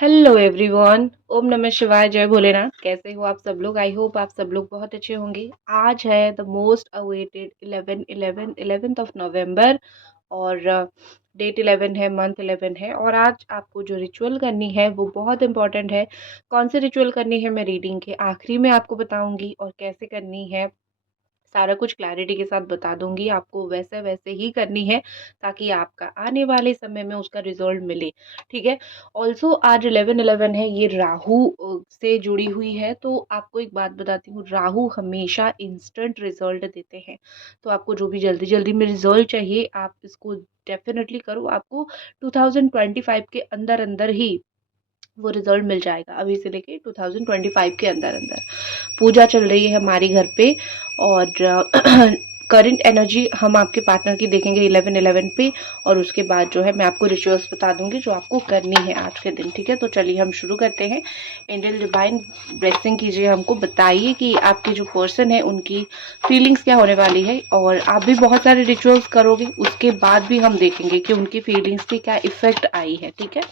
Hello everyone. ओम नमः शिवाय, जय भोलेनाथ। कैसे हो आप सब लोग? आई होप आप सब लोग बहुत अच्छे होंगे। आज है the most awaited 11 of November और डेट 11 है, मंथ 11 है। और आज आपको जो रिचुअल करनी है वो बहुत इंपॉर्टेंट है। कौन सी रिचुअल करनी है मैं रीडिंग के आखिरी में आपको बताऊंगी, और कैसे करनी है सारा कुछ क्लैरिटी के साथ बता दूंगी। आपको वैसे वैसे ही करनी है ताकि आपका आने वाले समय में उसका रिजल्ट मिले। ठीक है। ऑल्सो आज 11/11 है, ये राहु से जुड़ी हुई है। तो आपको एक बात बताती हूँ, राहु हमेशा इंस्टेंट रिजल्ट देते हैं। तो आपको जो भी जल्दी जल्दी में रिजल्ट चाहिए, आप इसको डेफिनेटली करो। आपको 2025 के अंदर अंदर ही वो रिजल्ट मिल जाएगा। अभी से लेके 2025 के अंदर अंदर पूजा चल रही है हमारी घर पे। और करंट एनर्जी हम आपके पार्टनर की देखेंगे 11/11 पे। और उसके बाद जो है मैं आपको रिचुअल्स बता दूंगी जो आपको करनी है आज के दिन। ठीक है, तो चलिए हम शुरू करते हैं। एंजल डिवाइन ब्लेसिंग कीजिए, हमको बताइए कि आपके जो पर्सन है उनकी फीलिंग्स क्या होने वाली है। और आप भी बहुत सारे रिचुअल्स करोगे, उसके बाद भी हम देखेंगे कि उनकी फीलिंग्स की क्या इफेक्ट आई है। ठीक है।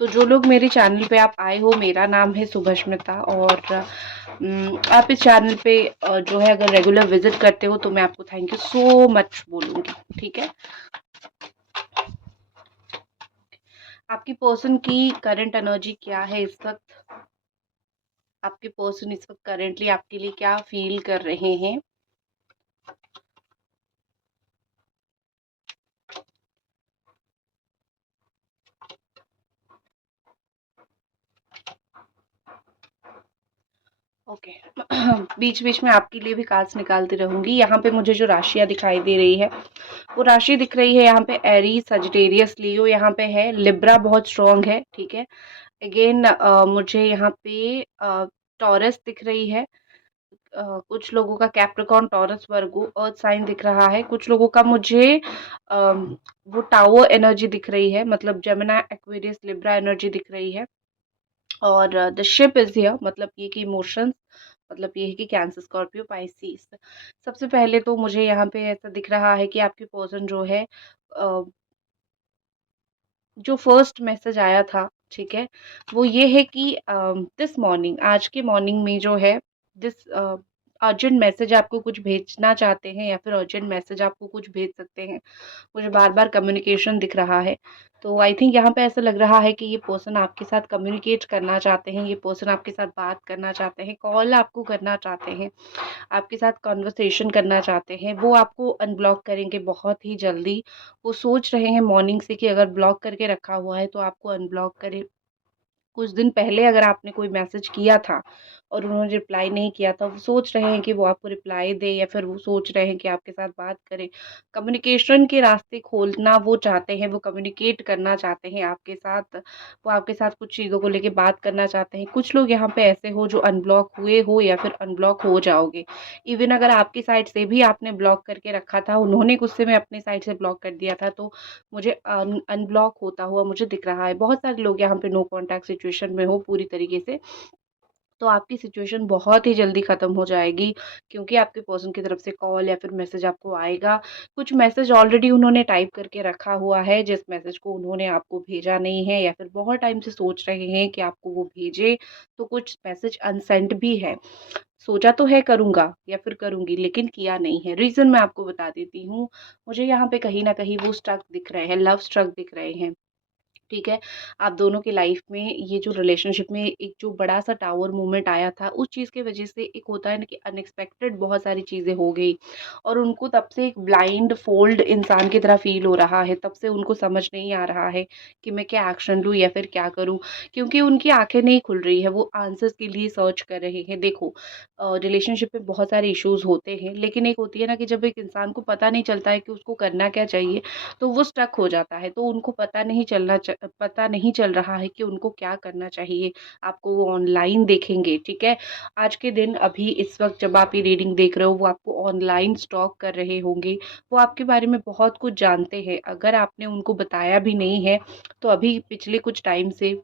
तो जो लोग मेरे चैनल पे आप आए हो, मेरा नाम है सुभष्मिता। और आप इस चैनल पे जो है अगर रेगुलर विजिट करते हो तो मैं आपको थैंक यू सो मच बोलूँगी। ठीक है। आपकी पर्सन की करंट एनर्जी क्या है इस वक्त? आपके पर्सन इस वक्त करेंटली आपके लिए क्या फील कर रहे हैं? ओके। बीच बीच में आपके लिए भी कार्ड्स निकालती रहूंगी। यहाँ पे मुझे जो राशियां दिखाई दे रही है वो राशि दिख रही है। यहाँ पे एरीज, सजिटेरियस, लियो यहाँ पे है। लिब्रा बहुत स्ट्रांग है। ठीक है। अगेन मुझे यहाँ पे टॉरस दिख रही है। कुछ लोगों का कैप्रिकॉर्न, टॉरस, वर्गो, अर्थ साइन दिख रहा है। कुछ लोगों का मुझे वो टावर एनर्जी दिख रही है, मतलब जेमिनी, एक्वेरियस, लिब्रा एनर्जी दिख रही है। और द शिप इज हियर, मतलब ये कि इमोशंस, मतलब ये है कि कैंसर, स्कॉर्पियो, पाइसिस। सबसे पहले तो मुझे यहाँ पे ऐसा दिख रहा है कि आपकी पर्सन जो है जो फर्स्ट मैसेज आया था, ठीक है, वो ये है कि दिस मॉर्निंग, आज के मॉर्निंग में जो है दिस अर्जेंट मैसेज आपको कुछ भेजना चाहते हैं, या फिर अर्जेंट मैसेज आपको कुछ भेज सकते हैं। मुझे बार बार कम्युनिकेशन दिख रहा है। तो आई थिंक यहाँ पे ऐसा लग रहा है कि ये पर्सन आपके साथ कम्युनिकेट करना चाहते हैं, ये पर्सन आपके साथ बात करना चाहते हैं, कॉल आपको करना चाहते हैं, आपके साथ कॉन्वर्सेशन करना चाहते हैं। वो आपको अनब्लॉक करेंगे बहुत ही जल्दी। वो सोच रहे हैं मॉर्निंग से कि अगर ब्लॉक करके रखा हुआ है तो आपको अनब्लॉक करे। कुछ दिन पहले अगर आपने कोई मैसेज किया था और उन्होंने रिप्लाई नहीं किया था, वो सोच रहे हैं कि वो आपको रिप्लाई दे, या फिर वो सोच रहे हैं कि आपके साथ बात करें। कम्युनिकेशन के रास्ते खोलना वो चाहते हैं, वो कम्युनिकेट करना चाहते हैं आपके साथ। वो आपके साथ कुछ चीज़ों को लेके बात करना चाहते हैं। कुछ लोग यहाँ पे ऐसे हो जो अनब्लॉक हुए हो, या फिर अनब्लॉक हो जाओगे। इवन अगर आपकी साइड से भी आपने ब्लॉक करके रखा था, उन्होंने गुस्से में अपने साइड से ब्लॉक कर दिया था, तो मुझे अनब्लॉक होता हुआ मुझे दिख रहा है। बहुत सारे लोग यहाँ पे नो कॉन्टैक्ट सिचुएशन में हो पूरी तरीके से। तो आपकी सिचुएशन बहुत ही जल्दी खत्म हो जाएगी, क्योंकि आपके पर्सन की तरफ से कॉल या फिर मैसेज आपको आएगा। कुछ मैसेज ऑलरेडी उन्होंने टाइप करके रखा हुआ है, जिस मैसेज को उन्होंने आपको भेजा नहीं है, या फिर बहुत टाइम से सोच रहे हैं कि आपको वो भेजे। तो कुछ मैसेज अनसेंट भी है। सोचा तो है करूंगा या फिर करूंगी, लेकिन किया नहीं है। रीजन मैं आपको बता देती हूँ। मुझे यहाँ पे कहीं ना कहीं वो स्ट्रक दिख रहे हैं, लव स्ट्रक दिख रहे हैं। ठीक है। आप दोनों की लाइफ में ये जो रिलेशनशिप में एक जो बड़ा सा टावर मूवमेंट आया था, उस चीज़ की वजह से एक होता है ना कि अनएक्सपेक्टेड बहुत सारी चीज़ें हो गई। और उनको तब से एक ब्लाइंड फोल्ड इंसान की तरह फील हो रहा है। तब से उनको समझ नहीं आ रहा है कि मैं क्या एक्शन लूँ या फिर क्या करूँ, क्योंकि उनकी आंखें नहीं खुल रही है। वो आंसर्स के लिए सर्च कर रहे हैं। देखो, रिलेशनशिप में बहुत सारे इश्यूज होते हैं, लेकिन एक होती है ना कि जब एक इंसान को पता नहीं चलता है कि उसको करना क्या चाहिए, तो वो स्टक हो जाता है। तो उनको पता नहीं चल रहा है कि उनको क्या करना चाहिए। आपको वो ऑनलाइन देखेंगे। ठीक है। आज के दिन अभी इस वक्त जब आप ये रीडिंग देख रहे हो, वो आपको ऑनलाइन स्टॉक कर रहे होंगे। वो आपके बारे में बहुत कुछ जानते हैं। अगर आपने उनको बताया भी नहीं है, तो अभी पिछले कुछ टाइम से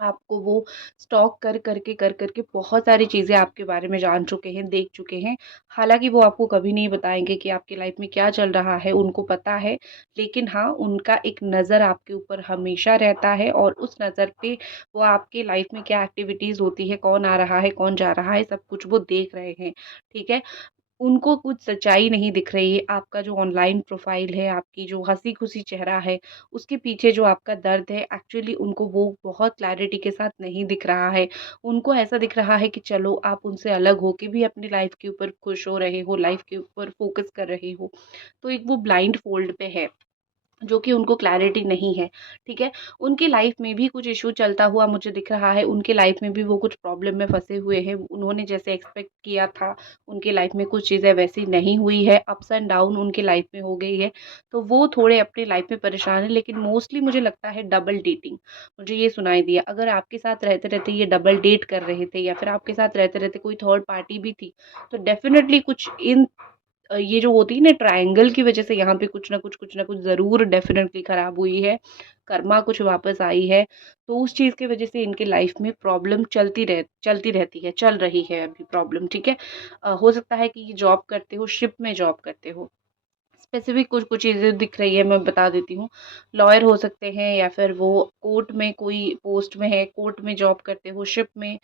आपको वो स्टॉक कर करके बहुत सारी चीज़ें आपके बारे में जान चुके हैं, देख चुके हैं। हालाँकि वो आपको कभी नहीं बताएँगे कि आपकी लाइफ़ में क्या चल रहा है, उनको पता है। लेकिन हाँ, उनका एक नज़र आपके ऊपर हमेशा रहता है और उस नज़र पे वो आपकी लाइफ़ में क्या एक्टिविटीज़ होती है, कौन आ रहा है, कौन जा रहा है, सब कुछ वो देख रहे हैं, ठीक है? उनको कुछ सच्चाई नहीं दिख रही है। आपका जो ऑनलाइन प्रोफ़ाइल है, आपकी जो हँसी-खुशी चेहरा है, उसके पीछे जो आपका दर्द है, एक्चुअली उनको वो बहुत क्लैरिटी के साथ नहीं दिख रहा है। उनको ऐसा दिख रहा है कि चलो आप उनसे अलग होके भी अपनी लाइफ़ के ऊपर खुश हो रहे हो, लाइफ़ के ऊपर फ़ोकस कर रहे हो। तो एक वो ब्लाइंड फ़ोल्ड पे है। जो कि उनको क्लैरिटी नहीं है, ठीक है? उनकी लाइफ़ में भी कुछ इश्यू चलता हुआ मुझे दिख रहा है, उनकी लाइफ़ में भी वो कुछ प्रॉब्लम में फँसे हुए हैं। उन्होंने जैसे एक्सपेक्ट किया था, उनकी लाइफ़ में कुछ चीज़ें वैसी नहीं हुई है, अप्स एंड डाउन उनकी लाइफ़ में हो गई है, तो वो थोड़े अपनी लाइफ़ में परेशान हैं। लेकिन मोस्टली मुझे लगता है डबल डेटिंग, मुझे ये सुनाई दिया। अगर आपके साथ रहते-रहते ये डबल डेट कर रहे थे या फिर आपके साथ रहते-रहते कोई थर्ड पार्टी भी थी, तो डेफ़िनिटली कुछ ये जो होती है ना ट्रायंगल की वज़ह से यहाँ पे कुछ ना कुछ ज़रूर डेफ़िनेटली ख़राब हुई है। कर्मा कुछ वापस आई है, तो उस चीज़ की वज़ह से इनकी लाइफ़ में प्रॉब्लम चलती रहती है, चल रही है अभी प्रॉब्लम, ठीक है? हो सकता है कि ये जॉब करते हो, शिप में जॉब करते हो। स्पेसिफिक कुछ-कुछ चीज़ें दिख रही है, मैं बता देती हूँ। लॉयर हो सकते हैं या फिर वो कोर्ट में कोई पोस्ट में है, कोर्ट में जॉब करते हो, शिप में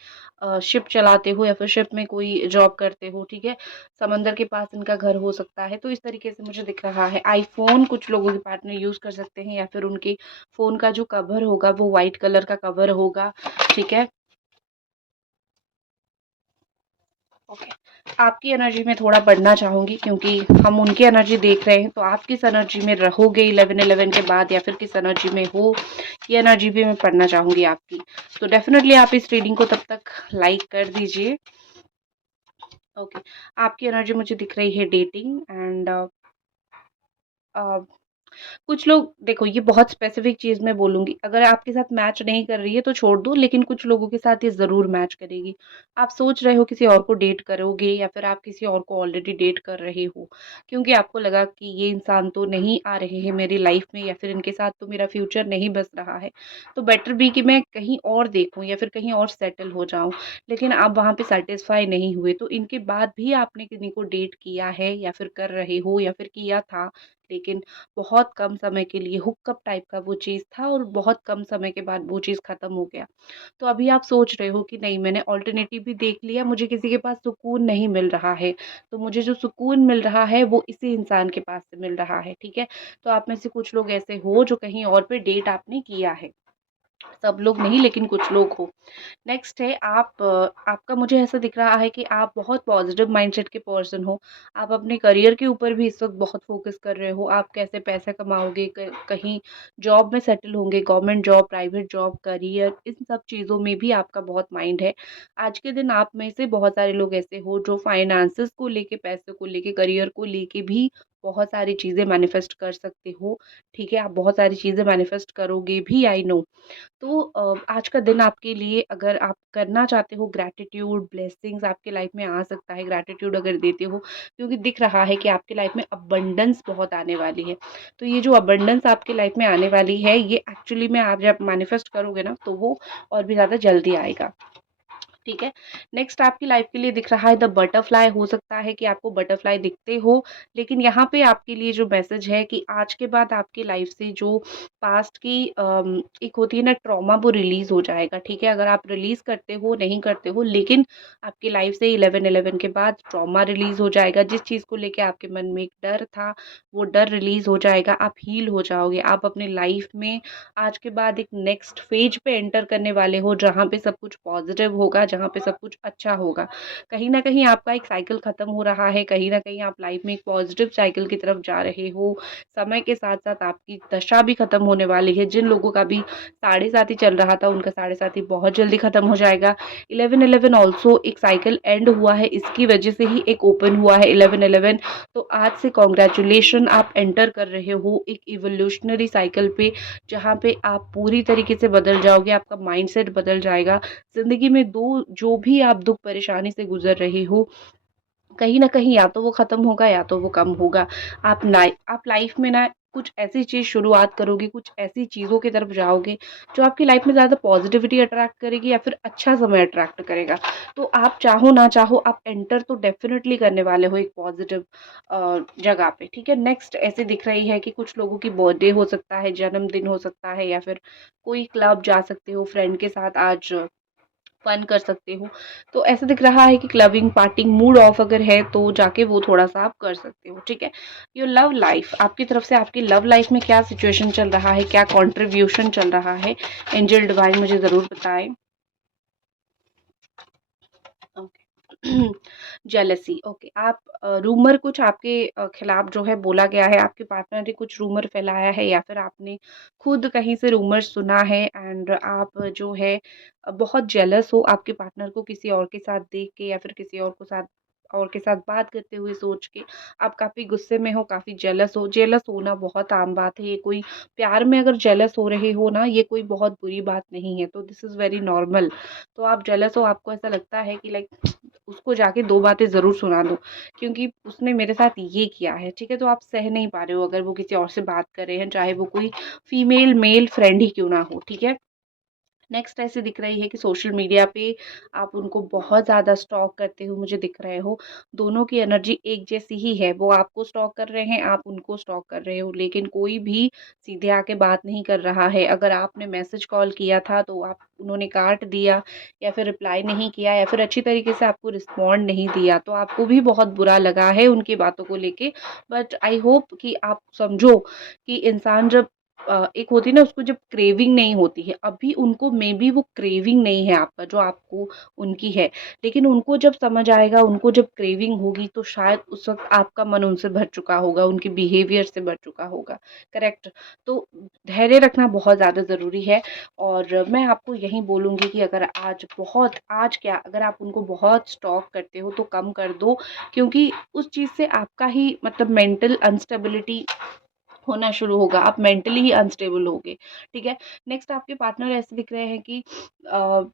शिप चलाते हो या फिर शिप में कोई जॉब करते हो, ठीक है? समंदर के पास इनका घर हो सकता है, तो इस तरीके से मुझे दिख रहा है। आईफ़ोन कुछ लोगों के पार्टनर यूज़ कर सकते हैं या फिर उनके फ़ोन का जो कवर होगा, वो व्हाइट कलर का कवर होगा, ठीक है? ओके। आपकी एनर्जी में थोड़ा बढ़ना चाहूँगी क्योंकि हम उनकी एनर्जी देख रहे हैं, तो आप किस एनर्जी में रहोगे 11-11 के बाद या फिर किस एनर्जी में हो, ये एनर्जी भी मैं पढ़ना चाहूँगी आपकी। तो डेफ़िनेटली आप इस रीडिंग को तब तक लाइक कर दीजिए। ओके, आपकी एनर्जी मुझे दिख रही है डेटिंग एंड अ कुछ लोग देखो ये बहुत स्पेसिफिक चीज़ मैं बोलूँगी, अगर आपके साथ मैच नहीं कर रही है तो छोड़ दो, लेकिन कुछ लोगों के साथ ये ज़रूर मैच करेगी। आप सोच रहे हो किसी और को डेट करोगे या फिर आप किसी और को ऑलरेडी डेट कर रहे हो, क्योंकि आपको लगा कि ये इंसान तो नहीं आ रहे हैं मेरी लाइफ़ में या फिर इनके साथ तो मेरा फ्यूचर नहीं बस रहा है। तो बेटर भी कि मैं कहीं और देखूँ या फिर कहीं और सेटल हो जाऊँ। लेकिन आप वहाँ पे सैटिस्फाई नहीं हुए, तो इनके बाद भी आपने किन्हीं को डेट किया है या फिर कर रहे हो या फिर किया था, लेकिन बहुत कम समय के लिए हुकअप टाइप का वो चीज़ था और बहुत कम समय के बाद वो चीज़ ख़त्म हो गया। तो अभी आप सोच रहे हो कि नहीं मैंने अल्टरनेटिव भी देख लिया, मुझे किसी के पास सुकून नहीं मिल रहा है। तो मुझे जो सुकून मिल रहा है वो इसी इंसान के पास से मिल रहा है, ठीक है? तो आप में से कुछ लोग ऐसे हो जो कहीं और पे डेट आपने किया है। सब लोग नहीं लेकिन कुछ लोग हो। नेक्स्ट है आपका मुझे ऐसा दिख रहा है कि आप बहुत पॉजिटिव माइंडसेट के पर्सन हो। आप अपने करियर के ऊपर भी इस वक़्त बहुत फ़ोकस कर रहे हो। आप कैसे पैसा कमाओगे, क कहीं जॉब में सेटल होंगे, government job, private job, career in सब चीज़ों में भी आपका बहुत माइंड है। आज के दिन आप में से बहुत सारे लोग ऐसे हो जो फाइनेंसेस को लेके, पैसे को लेके, करियर को लेके भी बहुत सारी चीज़ें मैनिफेस्ट कर सकते हो। ठीक है? आप बहुत सारी चीज़ें मैनिफेस्ट करोगे भी आई नो। तो आज का दिन आपके लिए अगर आप करना चाहते हो ग्रैटिट्यूड, ब्लेसिंग्स आपकी लाइफ में आ सकता है, ग्रैटिट्यूड अगर देते हो क्योंकि दिख रहा है कि आपकी लाइफ में अबंडेंस बहुत आने वाली है। तो ये जो अबंडेंस आपकी लाइफ में आने वाली है, ये एक्चुअली में आप जब मैनिफेस्ट करोगे ना, तो वो और भी ज़्यादा जल्दी आएगा। ठीक है। नेक्स्ट आपकी लाइफ के लिए दिख रहा है द बटरफ्लाई, हो सकता है कि आपको बटरफ्लाई दिखते हो, लेकिन यहाँ पे आपके लिए जो मैसेज है कि आज के बाद आपकी लाइफ से जो पास्ट की एक होती है ना ट्रॉमा, वो रिलीज़ हो जाएगा, ठीक है? अगर आप रिलीज़ करते हो, नहीं करते हो, लेकिन आपकी लाइफ से 11-11 के बाद ट्रॉमा रिलीज़ हो जाएगा। जिस चीज़ को लेके आपके मन में एक डर था, वो डर रिलीज़ हो जाएगा, आप हील हो जाओगे। आप अपनी लाइफ में आज के बाद एक नेक्स्ट फ़ेज पे एंटर करने वाले हो, जहाँ पे सब कुछ पॉज़िटिव होगा, जहाँ पे सब कुछ अच्छा होगा। कहीं न कहीं आपका एक साइकिल ख़त्म हो रहा है, कहीं न कहीं आप लाइफ़ में एक पॉज़िटिव साइकिल की तरफ जा रहे हो। समय के साथ-साथ आपकी दशा भी ख़त्म होने वाली है। जिन लोगों का भी साढ़े साथ ही चल रहा था, उनका साढ़े साथ ही बहुत जल्दी ख़त्म हो जाएगा। 11-11 ऑल्सो एक साइकिल एंड हुआ है, इसकी वजह से ही एक ओपन हुआ है 11-11। तो आज से कांग्रेचुलेशन, आप एंटर कर रहे हो एक इवोल्यूशनरी साइकिल पे, जहाँ पे आप पूरी तरीके से बदल जाओगे, आपका माइंडसेट बदल जाएगा। ज़िंदगी में दो जो भी आप दुःख परेशानी से गुज़र रहे हो, कहीं न कहीं या तो वो ख़त्म होगा या तो वो कम होगा। आप लाइफ़ में ना कुछ ऐसी चीज़ शुरुआत करोगे, कुछ ऐसी चीज़ों की तरफ जाओगे जो आपकी लाइफ में ज़्यादा पॉजिटिविटी अट्रैक्ट करेगी या फिर अच्छा समय अट्रैक्ट करेगा। तो आप चाहो ना चाहो आप एंटर तो डेफिनेटली करने वाले हो एक पॉजिटिव जगह पे, ठीक है। नेक्स्ट ऐसे दिख रही है कि कुछ लोगों की बर्थडे हो सकता है, जन्मदिन हो सकता है, या फिर कोई क्लब जा सकते हो फ्रेंड के साथ, आज फन कर सकते हो। तो ऐसा दिख रहा है कि क्लबिंग पार्टिंग मूड ऑफ अगर है तो जाके वो थोड़ा सा आप कर सकते हो, ठीक है। योर लव लाइफ, आपकी तरफ से आपकी लव लाइफ में क्या सिचुएशन चल रहा है, क्या कंट्रीब्यूशन चल रहा है, एंजल डिवाइन मुझे जरूर बताएं। ओके जेलसी, ओके आप रूमर कुछ आपके खिलाफ जो है बोला गया है, आपके पार्टनर ने कुछ रूमर फैलाया है या फिर आपने खुद कहीं से रूमर सुना है, एंड आप जो है बहुत जेलस हो आपके पार्टनर को किसी और के साथ देख के या फिर किसी और के साथ बात करते हुए सोच के। आप काफ़ी गुस्से में हो, काफ़ी जेलस हो। जेलस होना बहुत आम बात है, ये कोई प्यार में अगर जेलस हो रहे हो ना, ये कोई बहुत बुरी बात नहीं है, तो दिस इज़ वेरी नॉर्मल। तो आप जेलस हो, आपको ऐसा लगता है कि लाइक उसको जाके 2 बातें ज़रूर सुना दो, क्योंकि उसने मेरे साथ ये किया है, ठीक है? तो आप सह नहीं पा रहे हो अगर वो किसी और से बात कर रहे हैं, चाहे वो कोई फीमेल, मेल फ्रेंड ही क्यों ना हो, ठीक है? नेक्स्ट ऐसे दिख रही है कि सोशल मीडिया पे आप उनको बहुत ज़्यादा स्टॉक करते हुए मुझे दिख रहे हो। दोनों की एनर्जी एक जैसी ही है, वो आपको स्टॉक कर रहे हैं, आप उनको स्टॉक कर रहे हो, लेकिन कोई भी सीधे आके बात नहीं कर रहा है। अगर आपने मैसेज कॉल किया था तो आप उन्होंने काट दिया या फिर रिप्लाई नहीं किया या फिर अच्छी तरीके से आपको रिस्पॉन्ड नहीं दिया, तो आपको भी बहुत बुरा लगा है उनकी बातों को लेके। बट आई होप कि आप समझो कि इंसान जब एक होती है ना, उसको जब क्रेविंग नहीं होती है, अभी उनको मे बी वो क्रेविंग नहीं है आपका जो आपको उनकी है, लेकिन उनको जब समझ आएगा, उनको जब क्रेविंग होगी तो शायद उस वक़्त आपका मन उनसे भर चुका होगा, उनके बिहेवियर से भर चुका होगा, करेक्ट? तो धैर्य रखना बहुत ज़्यादा ज़रूरी है, और मैं आपको यही बोलूँगी कि अगर आज क्या, अगर आप उनको बहुत स्टॉक करते हो तो कम कर दो, क्योंकि उस चीज़ से आपका ही मतलब मेंटल अनस्टेबिलिटी होना शुरू होगा, आप मेंटली ही अनस्टेबल होगे, ठीक है। नेक्स्ट आपके पार्टनर ऐसे दिख रहे हैं कि अ,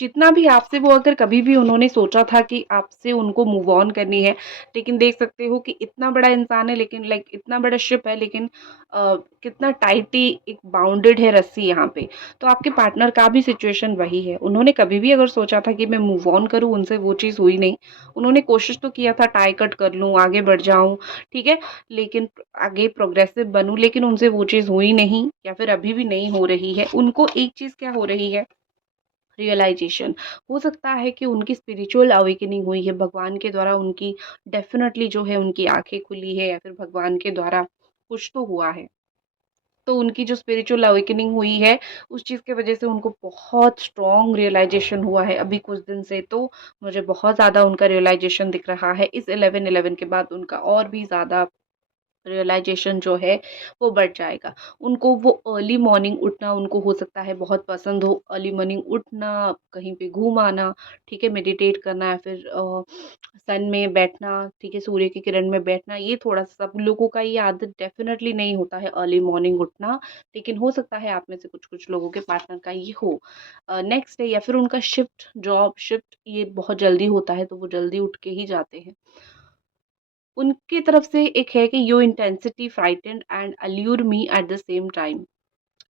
जितना भी आपसे वो अगर कभी भी उन्होंने सोचा था कि आपसे उनको मूव ऑन करनी है, लेकिन देख सकते हो कि इतना बड़ा इंसान है, लेकिन लाइक इतना बड़ा शिप है, लेकिन कितना टाइटली एक बाउंडेड है रस्सी यहाँ पे। तो आपके पार्टनर का भी सिचुएशन वही है। उन्होंने कभी भी अगर सोचा था कि मैं मूव ऑन करूँ उनसे, वो चीज़ हुई नहीं। उन्होंने कोशिश तो किया था टाई कट कर लूँ, आगे बढ़ जाऊँ, ठीक है, लेकिन आगे प्रोग्रेसिव बनूँ, लेकिन उनसे वो चीज़ हुई नहीं या फिर अभी भी नहीं हो रही है। उनको एक चीज़ क्या हो रही है, रियलाइजेशन। हो सकता है कि उनकी स्पिरिचुअल अवेकनिंग हुई है, भगवान के द्वारा उनकी डेफ़िनेटली जो है उनकी आँखें खुली है, या फिर भगवान के द्वारा कुछ तो हुआ है। तो उनकी जो स्पिरिचुअल अवेकनिंग हुई है, उस चीज़ की वज़ह से उनको बहुत स्ट्रॉन्ग रियलाइजेशन हुआ है अभी कुछ दिन से, तो मुझे बहुत ज़्यादा उनका रियलाइजेशन दिख रहा है। इस 11/11 के बाद उनका और भी ज़्यादा रियलाइजेशन जो है वो बढ़ जाएगा। उनको वो अर्ली मॉर्निंग उठना उनको हो सकता है बहुत पसंद हो, अर्ली मॉर्निंग उठना, कहीं पे घूम आना, ठीक है, मेडिटेट करना या फिर सन में बैठना, ठीक है, सूर्य की किरण में बैठना, ये थोड़ा-सा सब लोगों का ये आदत डेफ़िनेटली नहीं होता है अर्ली मॉर्निंग उठना, लेकिन हो सकता है आप में से कुछ-कुछ लोगों के पार्टनर का ये हो। नेक्स्ट है या फिर उनका जॉब शिफ्ट ये बहुत जल्दी होता है, तो वो जल्दी उठ के ही जाते हैं। उनकी तरफ से एक है कि your intensity frightened and allure me at the same time.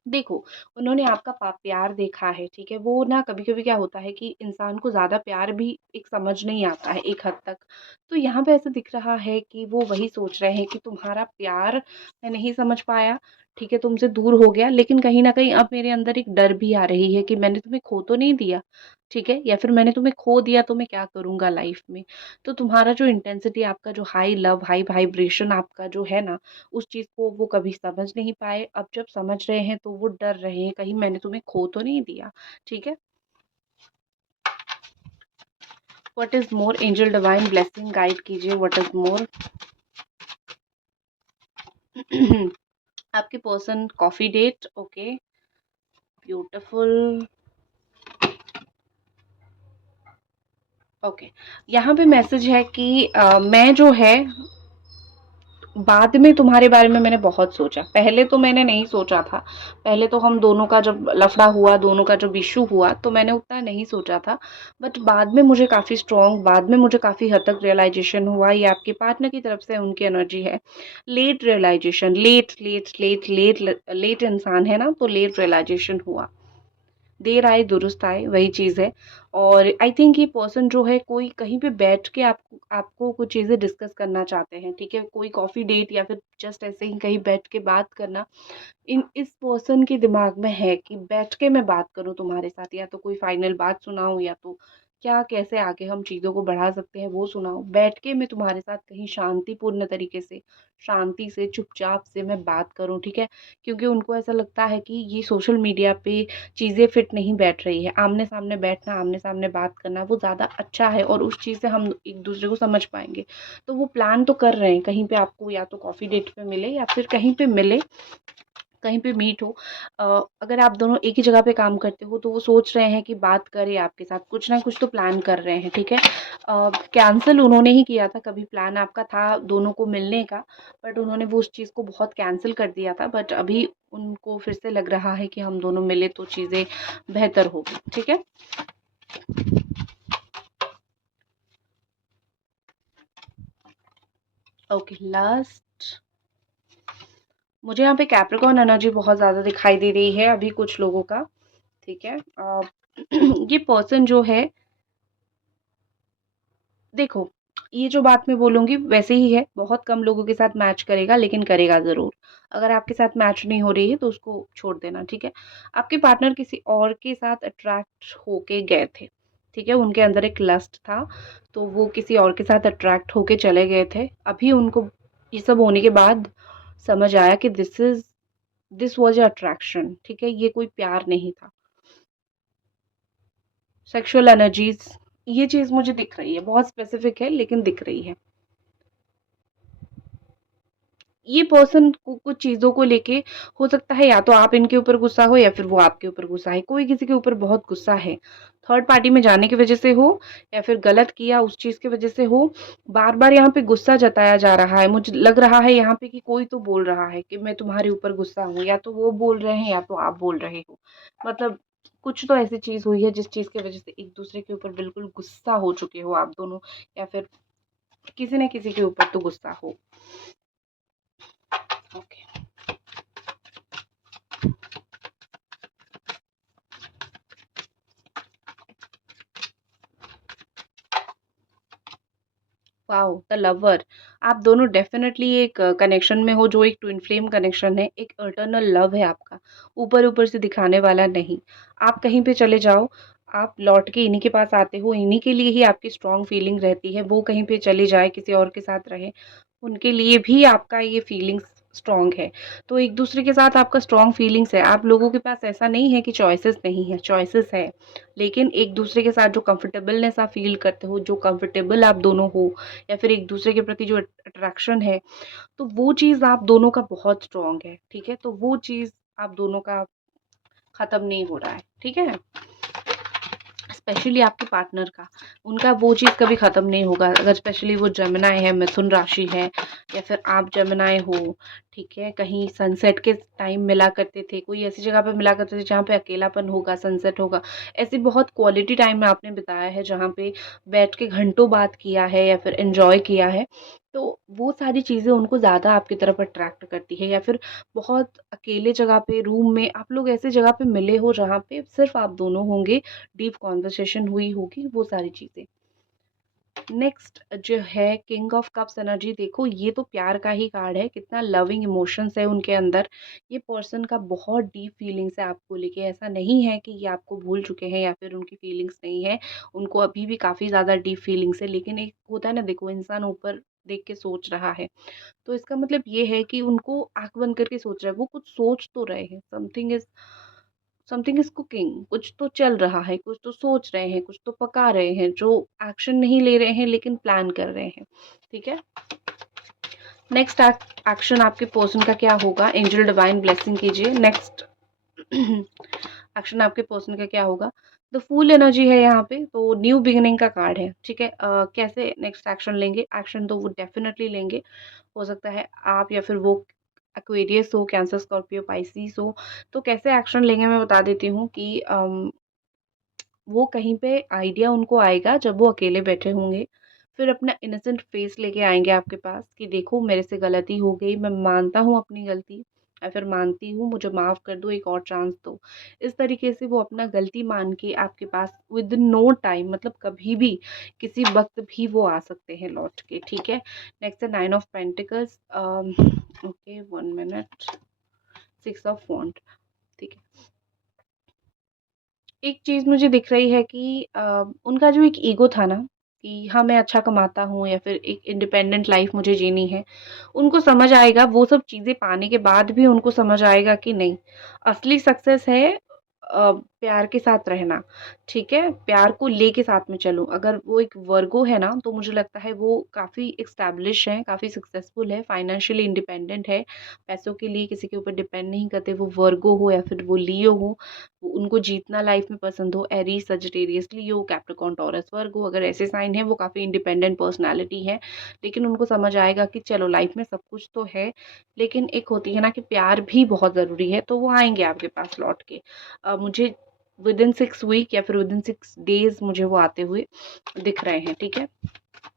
देखो, उन्होंने आपका प्यार देखा है, ठीक है? वो ना कभी-कभी क्या होता है कि इंसान को ज़्यादा प्यार भी एक समझ नहीं आता है एक हद तक। तो यहाँ पे ऐसा दिख रहा है कि वो वही सोच रहे हैं कि तुम्हारा प्यार मैं नहीं समझ पाया, ठीक है, तुमसे दूर हो गया, लेकिन कहीं न कहीं अब मेरे अंदर एक डर भी आ रही है कि मैंने तुम्हें खो तो नहीं दिया, ठीक है? या फिर मैंने तुम्हें खो दिया तो मैं क्या करूँगा लाइफ़ में? तो तुम्हारा जो इंटेंसिटी, आपका जो हाई लव, हाई वाइब्रेशन आपका जो है ना, उस चीज़ को वो कभी समझ नहीं पाए। अब जब समझ रहे हैं तो वो डर रहे हैं, कहीं मैंने तुम्हें खो तो नहीं दिया, ठीक है? What is more, angel divine blessing guide कीजिए, व्हाट इज़ मोर? आपके person coffee date, okay, beautiful, okay. यहाँ पे मैसेज है कि मैं जो है बाद में तुम्हारे बारे में मैंने बहुत सोचा, पहले तो मैंने नहीं सोचा था। पहले तो हम दोनों का जब लफड़ा हुआ, दोनों का जब इश्यू हुआ, तो मैंने उतना नहीं सोचा था। बट बाद में मुझे काफ़ी स्ट्रॉन्ग, बाद में मुझे काफ़ी हद तक रियलाइजेशन हुआ, ये आपके पार्टनर की तरफ से उनकी एनर्जी है। Late realisation, late late late late late इंसान है ना, तो लेट रियलाइजेशन हुआ। देर आए दुरुस्त आए, वही चीज़ है। और आई थिंक ये पर्सन जो है, कोई कहीं पे बैठ के आपको आपको कुछ चीज़ें डिस्कस करना चाहते हैं, ठीक है? कोई कॉफ़ी डेट या फिर जस्ट ऐसे ही कहीं बैठ के बात करना, इन इस पर्सन के दिमाग में है कि बैठ के मैं बात करूँ तुम्हारे साथ, या तो कोई फाइनल बात सुनाऊँ, या तो क्या कैसे आगे हम चीज़ों को बढ़ा सकते हैं वो सुनाऊँ। बैठ के मैं तुम्हारे साथ कहीं शांतिपूर्ण तरीके से, शांति से, चुपचाप से मैं बात करूँ, ठीक है? क्योंकि उनको ऐसा लगता है कि ये सोशल मीडिया पे चीज़ें फिट नहीं बैठ रही है। आमने-सामने बैठना, आमने-सामने बात करना वो ज़्यादा अच्छा है, और उस चीज़ से हम एक-दूसरे को समझ पाएँगे। तो वो प्लान तो कर रहे हैं, कहीं पे आपको या तो कॉफ़ी डेट पे मिले या फिर कहीं पे मिले, कहीं पे मीट हो। अगर आप दोनों एक ही जगह पे काम करते हो, तो वो सोच रहे हैं कि बात करें आपके साथ, कुछ ना कुछ तो प्लान कर रहे हैं, ठीक है? कैंसल उन्होंने ही किया था, कभी प्लान आपका था दोनों को मिलने का, बट उन्होंने वो उस चीज़ को बहुत कैंसल कर दिया था। बट अभी उनको फिर से लग रहा है कि हम दोनों मिले तो चीज़ें बेहतर होगी, ठीक है? ओके, लास्ट मुझे यहाँ पे कैप्रिकॉर्न एनर्जी बहुत ज़्यादा दिखाई दे रही है अभी कुछ लोगों का, ठीक है? ये पर्सन जो है, देखो, ये जो बात मैं बोलूँगी वैसे ही है, बहुत कम लोगों के साथ मैच करेगा, लेकिन करेगा ज़रूर। अगर आपके साथ मैच नहीं हो रही है तो उसको छोड़ देना, ठीक है? आपके पार्टनर किसी और के साथ अट्रैक्ट होके गए थे, ठीक है? उनके अंदर एक लस्ट था, तो वो किसी और के साथ अट्रैक्ट होके चले गए थे। अभी उनको ये सब होने के बाद समझ आया कि दिस वाज़ अट्रैक्शन, ठीक है? ये कोई प्यार नहीं था। सेक्सुअल एनर्जीज़, ये चीज़ मुझे दिख रही है, बहुत स्पेसिफिक है लेकिन दिख रही है। ये पर्सन को कुछ चीज़ों को लेके, हो सकता है या तो आप इनके ऊपर गुस्सा हो या फिर वो आपके ऊपर गुस्सा है, कोई किसी के ऊपर बहुत गुस्सा है। थर्ड पार्टी में जाने की वजह से हो, या फिर गलत किया उस चीज़ की वजह से हो, बार-बार यहाँ पे गुस्सा जताया जा रहा है। मुझे लग रहा है यहाँ पे कि कोई तो बोल रहा है कि मैं तुम्हारे ऊपर गुस्सा हूँ, या तो वो बोल रहे हैं या तो आप बोल रहे हो। मतलब कुछ तो ऐसी चीज़ हुई है जिस चीज़ की वजह से एक-दूसरे के ऊपर बिल्कुल गुस्सा हो चुके हो आप दोनों, या फिर किसी न किसी के ऊपर तो गुस्सा हो। ओके। वाओ! The lover. आप दोनों डेफ़िनेटली एक कनेक्शन में हो, जो एक ट्विन फ्लेम कनेक्शन है, एक इटर्नल लव है आपका, ऊपर-ऊपर से दिखाने वाला नहीं। आप कहीं पे चले जाओ, आप लौट के इन्हीं के पास आते हो, इन्हीं के लिए ही आपकी स्ट्रॉन्ग फीलिंग रहती है। वो कहीं पे चले जाएँ, किसी और के साथ रहें, उनके लिए भी आपका ये फीलिंग्स स्ट्रॉन्ग है। तो एक-दूसरे के साथ आपका स्ट्रॉन्ग फीलिंग्स है। आप लोगों के पास ऐसा नहीं है कि चॉइसेस नहीं है, चॉइसेस है। लेकिन एक-दूसरे के साथ जो कंफर्टेबलनेस आप फ़ील करते हो, जो कंफर्टेबल आप दोनों हो, या फिर एक-दूसरे के प्रति जो अट्रैक्शन है, तो वो चीज़ आप दोनों का बहुत स्ट्रॉन्ग है, ठीक है? तो वो चीज़ आप दोनों का खत्म नहीं हो रहा है, ठीक है? स्पेशली आपके पार्टनर का, उनका वो चीज़ कभी ख़त्म नहीं होगा। अगर स्पेशली वो जेमिनी है, मिथुन राशि है, या फिर आप जेमिनी हो, ठीक है? कहीं सनसेट के टाइम मिला करते थे, कोई ऐसी जगह पे मिला करते थे जहाँ पे अकेलापन होगा, सनसेट होगा। ऐसी बहुत क्वालिटी टाइम आपने बिताया है जहाँ पे बैठ के घंटों बात किया है या फिर एन्जॉय किया है। तो वो सारी चीज़ें उनको ज़्यादा आपकी तरफ अट्रैक्ट करती है, या फिर बहुत अकेले जगह पे, रूम में आप लोग ऐसी जगह पे मिले हो जहाँ पे सिर्फ़ आप दोनों होंगे, डीप कॉन्वर्सेशन हुई होगी, वो सारी चीज़ें। नेक्स्ट जो है किंग ऑफ कप्स एनर्जी, देखो ये तो प्यार का ही कार्ड है, कितना लविंग इमोशंस है उनके अंदर। ये पर्सन का बहुत डीप फीलिंग्स है आपको लेके, ऐसा नहीं है कि ये आपको भूल चुके हैं या फिर उनकी फीलिंग्स नहीं है, उनको अभी भी काफ़ी ज़्यादा डीप फीलिंग्स है। लेकिन एक होता है ना, देखो इंसान ऊपर देख के सोच रहा है, तो इसका मतलब ये है कि उनको आँख बंद करके सोच रहा है, वो कुछ सोच तो रहे हैं, समथिंग इज़ कुकिंग, कुछ तो चल रहा है, कुछ तो सोच रहे हैं, कुछ तो पका रहे हैं, जो एक्शन नहीं ले रहे हैं लेकिन प्लान कर रहे हैं, ठीक है? नेक्स्ट एक्शन आपके पर्सन का क्या होगा? एंजल डिवाइन ब्लेसिंग कीजिए। नेक्स्ट एक्शन आपके पर्सन का क्या होगा? द फूल एनर्जी है यहाँ पे, तो न्यू बिगिनिंग का कार्ड है, ठीक है। कैसे नेक्स्ट एक्शन लेंगे? एक्शन तो वो डेफिनेटली लेंगे। हो सकता है आप या फिर वो एक्वेरियस हो, कैंसर, स्कॉर्पियो, पाइसिस हो। तो कैसे एक्शन लेंगे मैं बता देती हूँ कि वो कहीं पे आइडिया उनको आएगा जब वो अकेले बैठे होंगे, फिर अपना इनोसेंट फेस लेके आएँगे आपके पास कि देखो मेरे से गलती हो गई, मैं मानता हूँ अपनी गलती या फिर मानती हूँ, मुझे माफ़ कर दो, एक और चांस दो। इस तरीके से वो अपना गलती मान के आपके पास विदिन नो टाइम, मतलब कभी भी, किसी वक़्त भी वो आ सकते हैं लौट के, ठीक है। नेक्स्ट है 9 of pentacles, okay 1 minute, 6 of wand, ठीक है। एक चीज़ मुझे दिख रही है कि उनका जो एक ईगो था ना कि हाँ, मैं अच्छा कमाता हूँ या फिर एक इंडिपेंडेंट लाइफ़ मुझे जीनी है, उनको समझ आएगा, वो सब चीज़ें पाने के बाद भी उनको समझ आएगा कि नहीं, असली सक्सेस है प्यार के साथ रहना, ठीक है? प्यार को लेके साथ में चलो। अगर वो एक वर्गो है ना, तो मुझे लगता है वो काफ़ी एस्टैब्लिश हैं, काफ़ी सक्सेसफुल है, फाइनेंशियली इंडिपेंडेंट है, पैसों के लिए किसी के ऊपर डिपेंड नहीं करते, वो वर्गो हो या फिर वो लियो हो। उनको जीतना लाइफ में पसंद हो, एरीज, सजिटेरियस, लियो, कैप्रिकॉर्न, टॉरस, वर्गो, अगर ऐसे साइन है वो काफ़ी इंडिपेंडेंट पर्सनालिटी है। लेकिन उनको समझ आएगा कि चलो लाइफ में सब कुछ तो है, लेकिन एक होती है ना कि प्यार भी बहुत ज़रूरी है, तो वो आएंगे आपके पास लौट के। मुझे विदिन 6 वीक या फिर विदिन 6 डेज मुझे वो आते हुए दिख रहे हैं, ठीक है।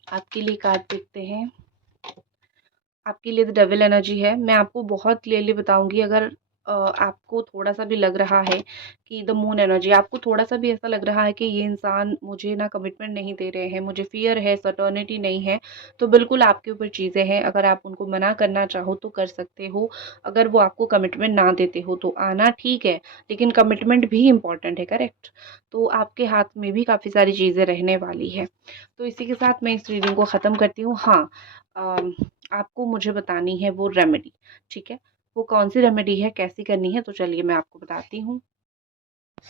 आपके लिए कार्ड देखते हैं। आपके लिए द डेविल एनर्जी है। मैं आपको बहुत क्लियरली बताऊँगी, अगर आपको थोड़ा-सा भी लग रहा है कि द मून एनर्जी, आपको थोड़ा-सा भी ऐसा लग रहा है कि ये इंसान मुझे ना कमिटमेंट नहीं दे रहे हैं, मुझे फ़ियर है, सर्टेनिटी नहीं है, तो बिल्कुल आपके ऊपर चीज़ें हैं। अगर आप उनको मना करना चाहो तो कर सकते हो। अगर वो आपको कमिटमेंट ना देते हो तो आना ठीक है, लेकिन कमिटमेंट भी इम्पोर्टेंट है, करेक्ट? तो आपके हाथ में भी काफ़ी सारी चीज़ें रहने वाली है। तो इसी के साथ मैं इस रीडिंग को ख़त्म करती हूँ। हाँ, अम आपको मुझे बतानी है वो रेमेडी, ठीक है? वो कौन-सी रेमेडी है, कैसी करनी है, तो चलिए मैं आपको बताती हूँ।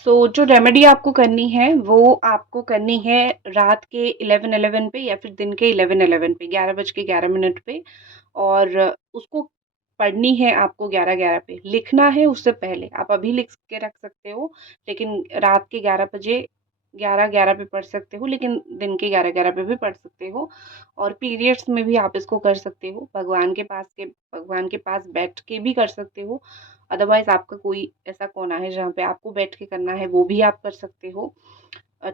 जो रेमेडी आपको करनी है, वो आपको करनी है रात के 11:11 पे या फिर दिन के 11:11 पे, 11 बज के 11 मिनट पे, और उसको पढ़नी है आपको 11:11 पे। लिखना है उससे पहले, आप अभी लिख के रख सकते हो, लेकिन रात के 11 बजे 11:11 पे पढ़ सकते हो, लेकिन दिन के 11:11 पे भी पढ़ सकते हो। और पीरियड्स में भी आप इसको कर सकते हो, भगवान के पास बैठ के भी कर सकते हो। अदरवाइज़ आपका कोई ऐसा कोना है जहाँ पे आपको बैठ के करना है, वो भी आप कर सकते हो।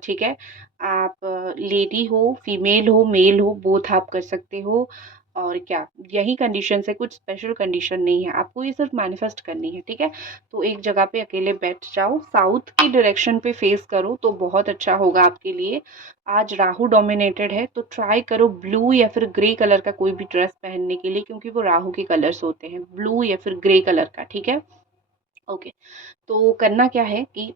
ठीक है? आप लेडी हो, फीमेल हो, मेल हो, बोथ आप कर सकते हो। और क्या, यही कंडीशंस है, कुछ स्पेशल कंडीशन नहीं है, आपको ये सिर्फ मैनिफेस्ट करनी है, ठीक है? तो एक जगह पे अकेले बैठ जाओ, साउथ की डायरेक्शन पे फेस करो तो बहुत अच्छा होगा आपके लिए। आज राहु डोमिनेटेड है, तो ट्राई करो ब्लू या फिर ग्रे कलर का कोई भी ड्रेस पहनने के लिए, क्योंकि वो राहु के कलर्स होते हैं, ब्लू या फिर ग्रे कलर का, ठीक है? ओके। तो करना क्या है कि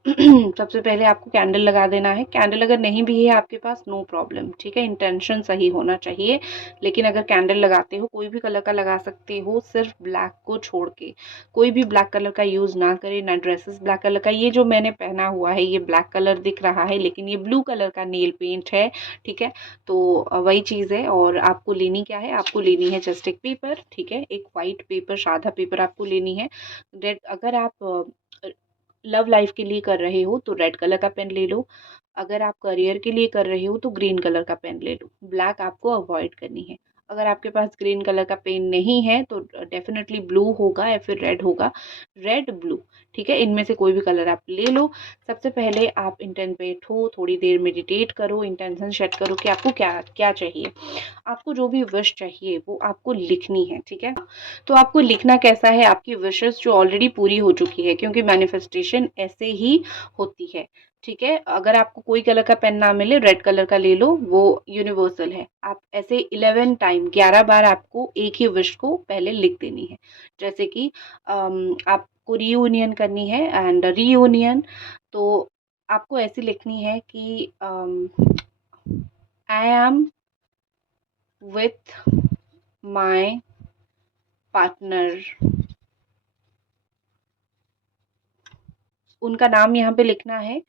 सबसे पहले आपको कैंडल लगा देना है। कैंडल अगर नहीं भी है आपके पास, नो प्रॉब्लम, ठीक है? इंटेंशन सही होना चाहिए। लेकिन अगर कैंडल लगाते हो, कोई भी कलर का लगा सकते हो, सिर्फ ब्लैक को छोड़ के। कोई भी ब्लैक कलर का यूज़ ना करें, ना ड्रेसेस ब्लैक कलर का। ये जो मैंने पहना हुआ है, ये ब्लैक कलर दिख रहा है, लेकिन ये ब्लू कलर का नेल पेंट है, ठीक है? तो वही चीज़ है। और आपको लेनी क्या है? आपको लेनी है जस्ट एक पेपर, ठीक है? एक व्हाइट पेपर, सादा पेपर आपको लेनी है। रेड, अगर आप लव लाइफ के लिए कर रहे हो तो रेड कलर का पेन ले लो। अगर आप करियर के लिए कर रहे हो तो ग्रीन कलर का पेन ले लो। ब्लैक आपको अवॉइड करनी है। अगर आपके पास ग्रीन कलर का पेन नहीं है तो डेफिनेटली ब्लू होगा या फिर रेड होगा। रेड, ब्लू, ठीक है? इनमें से कोई भी कलर आप ले लो। सबसे पहले आप इंटेंट बैठो, थोड़ी देर मेडिटेट करो, इंटेंशन सेट करो कि आपको क्या क्या चाहिए। आपको जो भी विश चाहिए वो आपको लिखनी है, ठीक है? तो आपको लिखना कैसा है? आपकी विशेस जो ऑलरेडी पूरी हो चुकी है, क्योंकि मैनिफेस्टेशन ऐसे ही होती है, ठीक है? अगर आपको कोई कलर का पेन ना मिले, रेड कलर का ले लो, वो यूनिवर्सल है। आप ऐसे 11 टाइम, 11 बार आपको एक ही विश को पहले लिख देनी है। जैसे कि आपको रीयूनियन करनी है, एंड रीयूनियन तो आपको ऐसी लिखनी है कि I am with my partner. उनका नाम यहाँ पे लिखना है,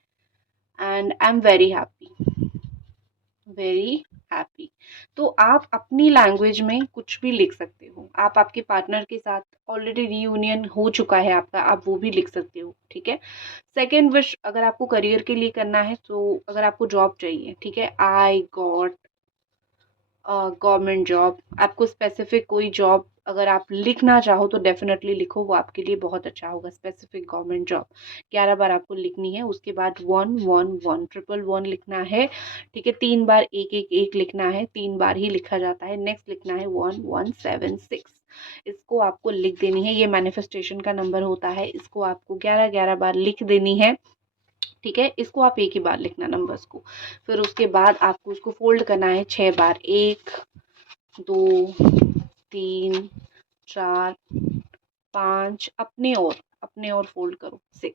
and I am very happy, very happy. तो आप अपनी लैंग्वेज में कुछ भी लिख सकते हो। आप आपके पार्टनर के साथ ऑलरेडी रियूनियन हो चुका है आपका, आप वो भी लिख सकते हो, ठीक है। सेकंड विश अगर आपको करियर के लिए करना है, तो अगर आपको जॉब चाहिए, ठीक है, आई गॉट गवर्नमेंट जॉब, आपको स्पेसिफिक कोई जॉब अगर आप लिखना चाहो तो डेफिनेटली लिखो, वो आपके लिए बहुत अच्छा होगा। स्पेसिफिक गवर्नमेंट जॉब 11 बार आपको लिखनी है। उसके बाद 111 111 लिखना है, ठीक है। 3 बार 111 लिखना है, 3 बार ही लिखा जाता है। नेक्स्ट लिखना है 1176, इसको आपको लिख देनी है। ये मैनिफेस्टेशन का नंबर होता है, इसको आपको 11-11 बार लिख देनी है, ठीक है। इसको आप एक ही बार लिखना नंबर्स को। फिर उसके बाद आपको उसको फोल्ड करना है 6 बार, 1 2 3 4 5, अपने और फोल्ड करो 6,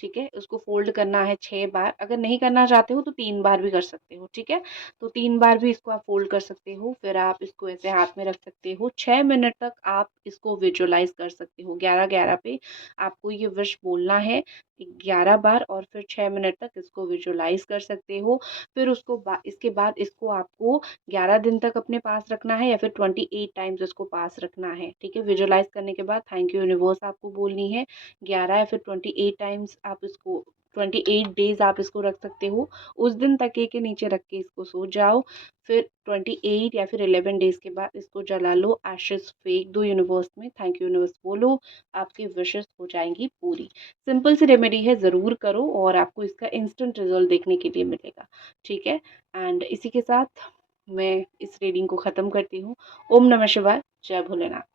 ठीक है। उसको फोल्ड करना है 6 बार। अगर नहीं करना चाहते हो तो 3 बार भी कर सकते हो, ठीक है। तो 3 बार भी इसको आप फोल्ड कर सकते हो। फिर आप इसको ऐसे हाथ में रख सकते हो। 6 मिनट तक आप इसको विजुअलाइज कर सकते हो। 11-11 पे आपको ये विश बोलना है 11 बार, और फिर 6 मिनट तक इसको विजुअलाइज कर सकते हो। फिर इसके बाद इसको आपको 11 दिन तक अपने पास रखना है, या फिर 28 टाइम्स इसको पास रखना है, ठीक है। विजुअलाइज करने के बाद थैंक यू यूनिवर्स आपको बोलनी है 11 या फिर 28 टाइम्स। आप इसको 28 डेज आप इसको रख सकते हो। उस दिन तकिए के नीचे रख के इसको सो जाओ। फिर 28 या फिर 11 डेज के बाद इसको जला लो, एशेस फेंक दो यूनिवर्स में, थैंक यू यूनिवर्स बोलो, आपकी विशेस हो जाएंगी पूरी। सिंपल सी रेमेडी है, ज़रूर करो और आपको इसका इंस्टेंट रिजल्ट देखने के लिए मिलेगा, ठीक है। एंड इसी के साथ मैं इस रीडिंग को ख़त्म करती हूँ। ओम नमः शिवाय, जय भोलेनाथ।